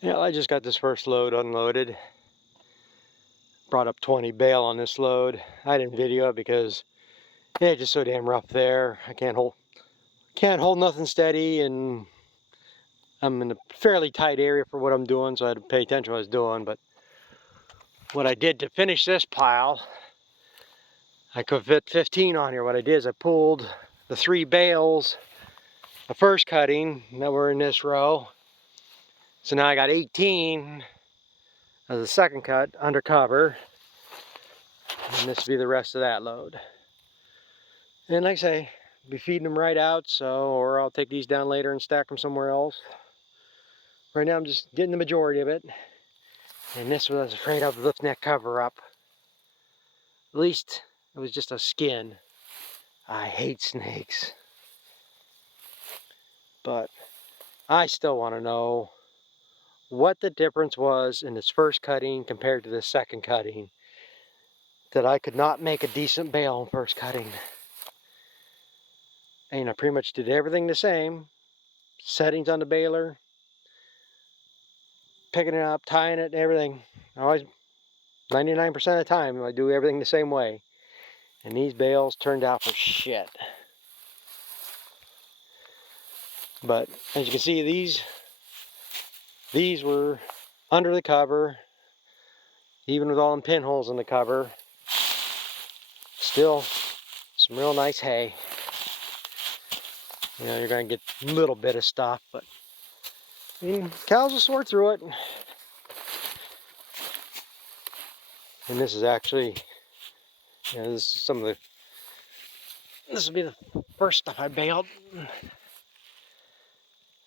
Yeah, I just got this first load unloaded. Brought up 20 bale on this load. I didn't video it because it's just so damn rough there. I can't hold nothing steady, and I'm in a fairly tight area for what I'm doing, so I had to pay attention to what I was doing. But what I did to finish this pile, I could fit 15 on here. What I did is I pulled the 3 bales, the first cutting that were in this row. So now I got 18 as the second cut under cover. And this will be the rest of that load. And like I say, I'll be feeding them right out, or I'll take these down later and stack them somewhere else. Right now I'm just getting the majority of it. And this was, I was afraid of lifting that cover up. At least it was just a skin. I hate snakes. But I still want to know what the difference was in this first cutting compared to this second cutting. That I could not make a decent bale in first cutting. And I pretty much did everything the same. Settings on the baler, picking it up, tying it, everything. I always, 99% of the time, I do everything the same way. And these bales turned out for shit. But as you can see, these were under the cover, even with all them pinholes in the cover. Still some real nice hay. You know, you're gonna get a little bit of stuff, but I mean, cows will sort through it. And this is actually, you know, this is some of the, this will be the first stuff I baled.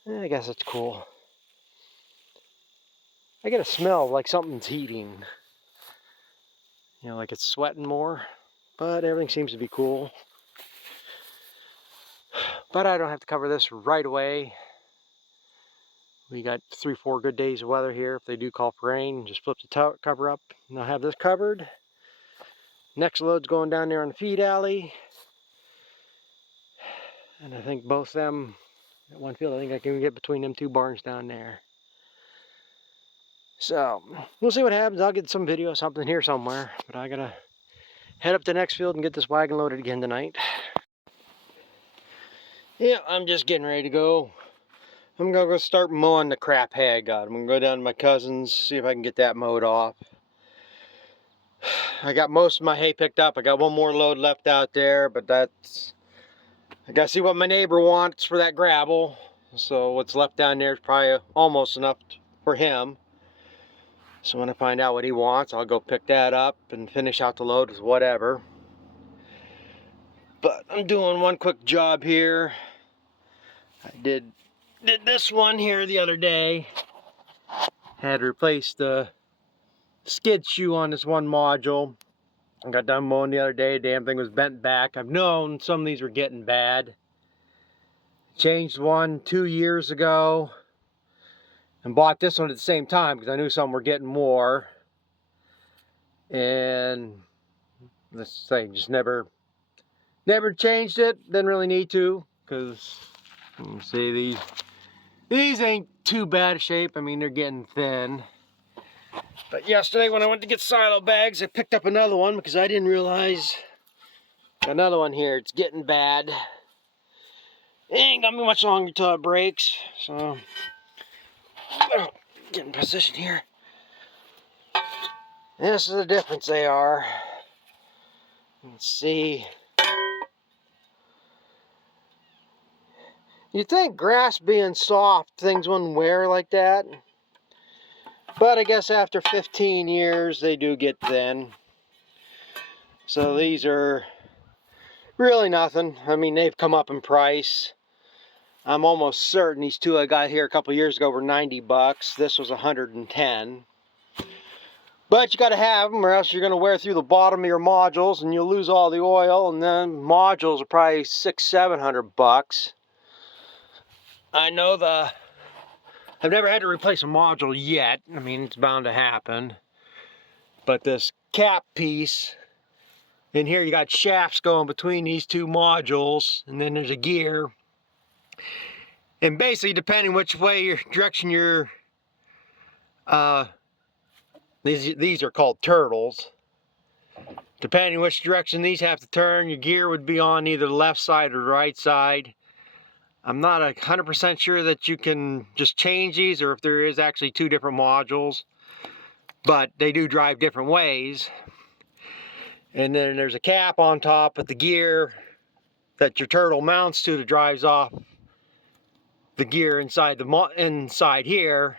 I guess it's cool. I get a smell like something's heating. You know, like it's sweating more, but everything seems to be cool. But I don't have to cover this right away. We got 3-4 good days of weather here. If they do call for rain, just flip the cover up and I'll have this covered. Next load's going down there on the feed alley. And I think both them, at one field, I think I can get between them 2 barns down there. So, we'll see what happens. I'll get some video of something here somewhere. But I gotta head up to the next field and get this wagon loaded again tonight. Yeah, I'm just getting ready to go. I'm gonna go start mowing the crap hay I got. I'm gonna go down to my cousin's, see if I can get that mowed off. I got most of my hay picked up. I got one more load left out there, but that's, I gotta see what my neighbor wants for that gravel. So what's left down there is probably almost enough for him. So when I find out what he wants, I'll go pick that up and finish out the load with whatever. But I'm doing one quick job here. I did this one here the other day. Had to replace the skid shoe on this one module. I got done mowing the other day, damn thing was bent back. I've known some of these were getting bad. Changed one 2 years ago and bought this one at the same time because I knew some were getting more. And this thing just never changed it. Didn't really need to, because you see these ain't too bad a shape. I mean, they're getting thin. But yesterday when I went to get silo bags, I picked up another one because I didn't realize. Got another one here, it's getting bad. It ain't gonna be much longer until it breaks, so get in position here. And this is the difference they are. Let's see. You'd think grass being soft, things wouldn't wear like that. But I guess after 15 years, they do get thin. So these are really nothing. I mean, they've come up in price. I'm almost certain these 2 I got here a couple years ago were 90 bucks. This was 110. But you got to have them or else you're going to wear through the bottom of your modules and you'll lose all the oil, and then modules are probably 600-700 bucks. I know I've never had to replace a module yet. I mean, it's bound to happen. But this cap piece, in here you got shafts going between these 2 modules, and then there's a gear. And basically, depending which way direction your These are called turtles. Depending which direction these have to turn, your gear would be on either the left side or the right side. I'm not 100% sure that you can just change these or if there is actually two different modules, but they do drive different ways. And then there's a cap on top of the gear that your turtle mounts to that drives off the gear inside inside here.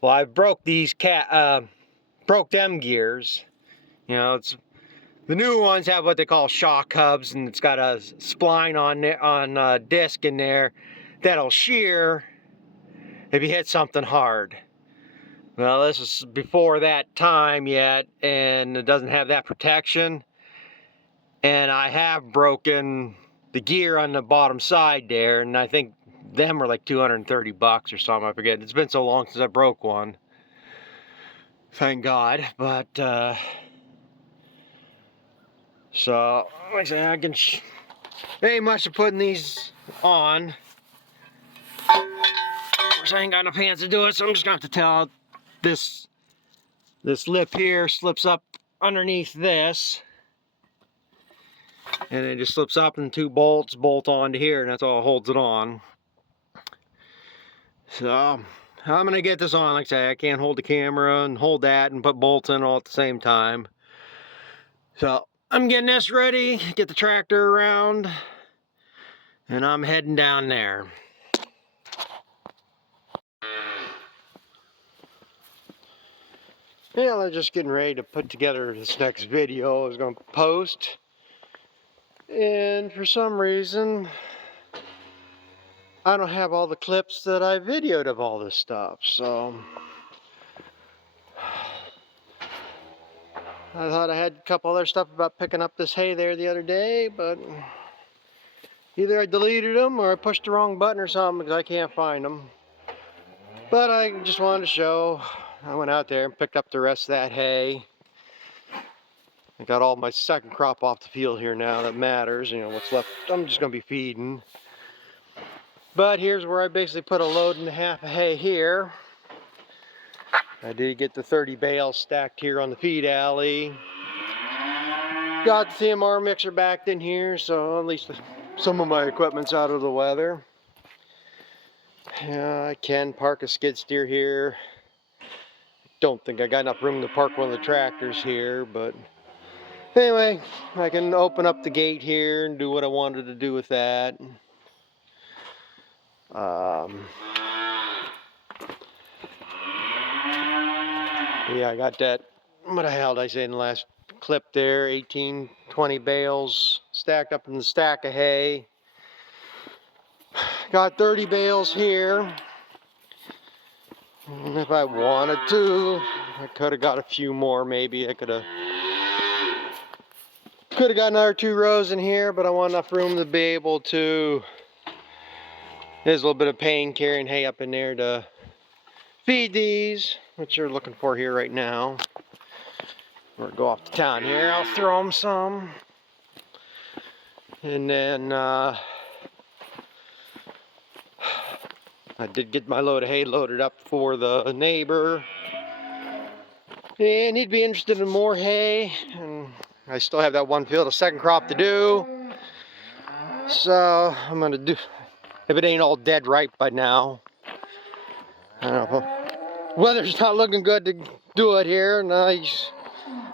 Well, I broke these broke them gears. You know, the new ones have what they call shock hubs, and it's got a spline on disc in there that'll shear if you hit something hard. Well, this is before that time yet, and it doesn't have that protection. And I have broken the gear on the bottom side there, and I think them were like 230 bucks or something, I forget. It's been so long since I broke one. Thank God. But, so, like I say, there ain't much of putting these on. Of course, I ain't got enough hands to do it, so I'm just gonna have to tell this lip here slips up underneath this. And it just slips up and two bolts bolt onto here, and that's all holds it on. So I'm gonna get this on. Like I say, I can't hold the camera and hold that and put bolts in all at the same time. So I'm getting this ready, get the tractor around, and I'm heading down there. Yeah, I'm just getting ready to put together this next video I was going to post. And for some reason, I don't have all the clips that I videoed of all this stuff. So I thought I had a couple other stuff about picking up this hay there the other day, but either I deleted them or I pushed the wrong button or something because I can't find them. But I just wanted to show. I went out there and picked up the rest of that hay. I got all my second crop off the field here now that matters. You know, what's left, I'm just going to be feeding. But here's where I basically put a load and a half of hay here. I did get the 30 bales stacked here on the feed alley. Got the CMR mixer backed in here, so at least some of my equipment's out of the weather. I can park a skid steer here. Don't think I got enough room to park one of the tractors here, but anyway, I can open up the gate here and do what I wanted to do with that. Yeah, I got that, what the hell did I say in the last clip there, 18, 20 bales stacked up in the stack of hay. Got 30 bales here. And if I wanted to, I could have got a few more maybe. I could have got another 2 rows in here, but I want enough room to be able to, there's a little bit of pain carrying hay up in there to feed these, which you're looking for here right now. We're gonna go off to town here. I'll throw them some. And then I did get my load of hay loaded up for the neighbor. And he'd be interested in more hay. And I still have that one field of second crop to do. So I'm gonna do, if it ain't all dead ripe by now. I don't know. Weather's not looking good to do it here. Nice.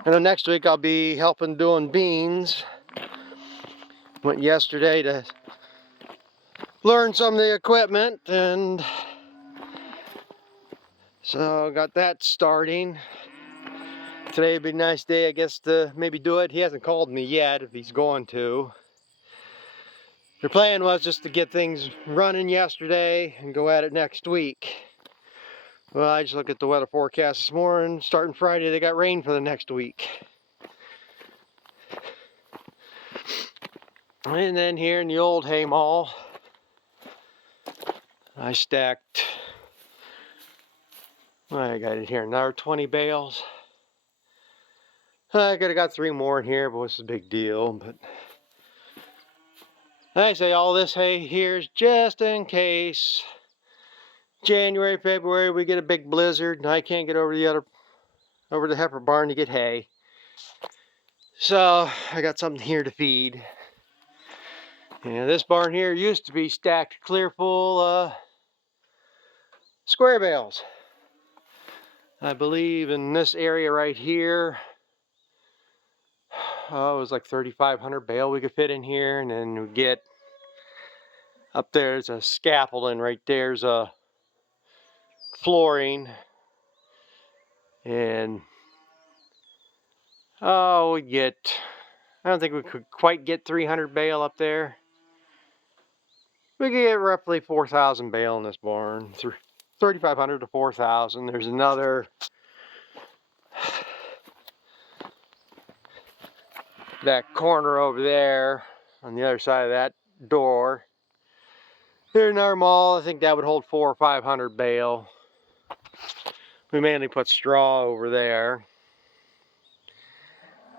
I know next week I'll be helping doing beans. Went yesterday to learn some of the equipment, and so got that starting. Today would be a nice day, I guess, to maybe do it. He hasn't called me yet if he's going to. The plan was just to get things running yesterday and go at it next week. Well, I just looked at the weather forecast this morning. Starting Friday, they got rain for the next week. And then here in the old hay mall, I stacked, I got it here, another 20 bales. I could have got 3 more in here, but what's the big deal? But I say all this hay here is just in case January, February, we get a big blizzard, and I can't get over the heifer barn to get hay. So I got something here to feed. And this barn here used to be stacked clear full square bales. I believe in this area right here, it was like 3,500 bale we could fit in here, and then we get up there's a scaffolding right there's a flooring, and we get, I don't think we could quite get 300 bale up there. We could get roughly 4,000 bale in this barn, 3,500 to 4,000. There's another, that corner over there on the other side of that door. There's another mall. I think that would hold 400 or 500 bale. We mainly put straw over there.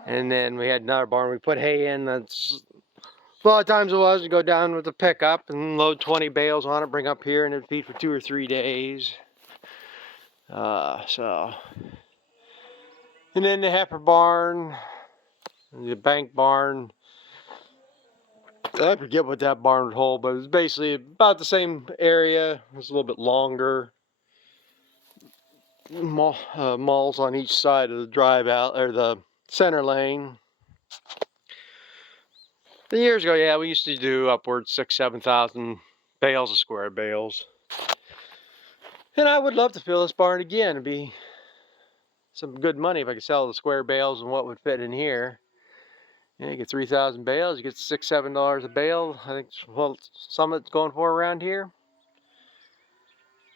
And then we had another barn we put hay in. That's a lot of times it was to go down with the pickup and load 20 bales on it, bring up here, and it'd feed for 2 or 3 days. And then the heifer barn, the bank barn. I forget what that barn would hold, but it was basically about the same area. It was a little bit longer. Malls on each side of the drive out, or the center lane. The years ago, yeah, we used to do upwards 6,000-7,000 bales of square bales. And I would love to fill this barn again. It'd be some good money if I could sell the square bales and what would fit in here. Yeah, you get 3,000 bales, you get $6-7 a bale. I think, well, some of it's going for around here.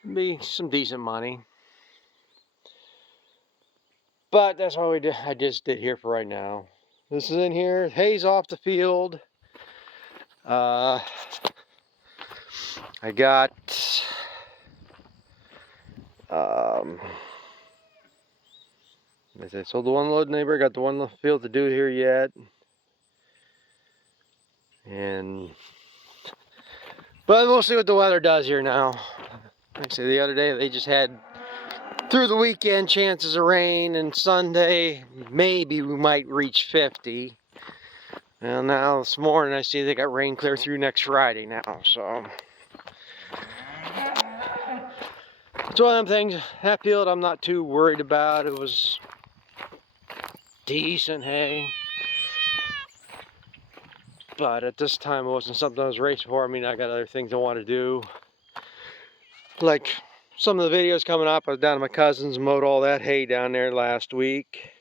It'd be some decent money. But that's what I just did here for right now. This is in here, hay's off the field. I got as I sold the one load neighbor, got the one field to do here yet. But we'll see what the weather does here now. Like I said, the other day they just had through the weekend chances of rain, and Sunday maybe we might reach 50. Well, now this morning I see they got rain clear through next Friday now, so it's one of them things. That field I'm not too worried about. It was decent hay, but at this time it wasn't something I was racing for. I mean, I got other things I want to do, like some of the videos coming up. I was down to my cousin's, mowed all that hay down there last week.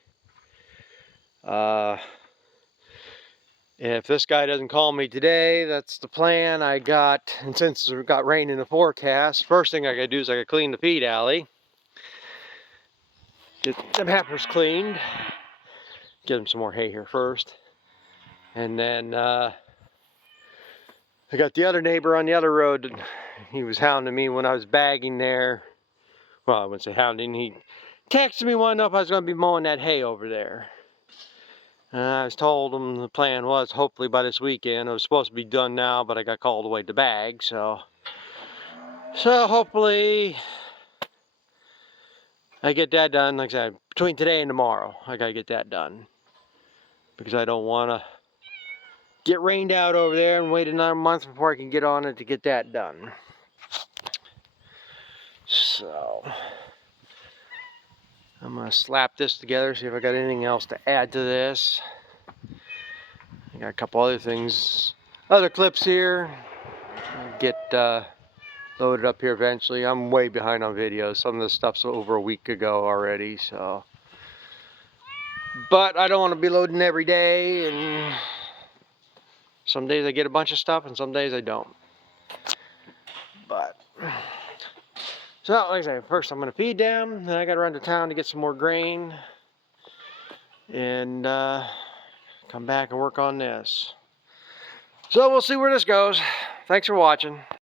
If this guy doesn't call me today, that's the plan. And since we got rain in the forecast, first thing I gotta do is I gotta clean the feed alley. Get them heifers cleaned. Get them some more hay here first. And then I got the other neighbor on the other road. He was hounding me when I was bagging there. Well, I wouldn't say hounding. He texted me wanting to know if I was gonna be mowing that hay over there. I was told him the plan was hopefully by this weekend. It was supposed to be done now, but I got called away to bag, so hopefully I get that done. Like I said, between today and tomorrow, I gotta get that done, because I don't want to get rained out over there and wait another month before I can get on it to get that done. So I'm gonna slap this together, see if I got anything else to add to this. I got a couple other things, other clips here. I'll get loaded up here eventually. I'm way behind on videos. Some of the stuff's over a week ago already, so. But I don't want to be loading every day, and some days I get a bunch of stuff and some days I don't. But so, like I said, first I'm gonna feed them, then I gotta run to town to get some more grain, and come back and work on this. So we'll see where this goes. Thanks for watching.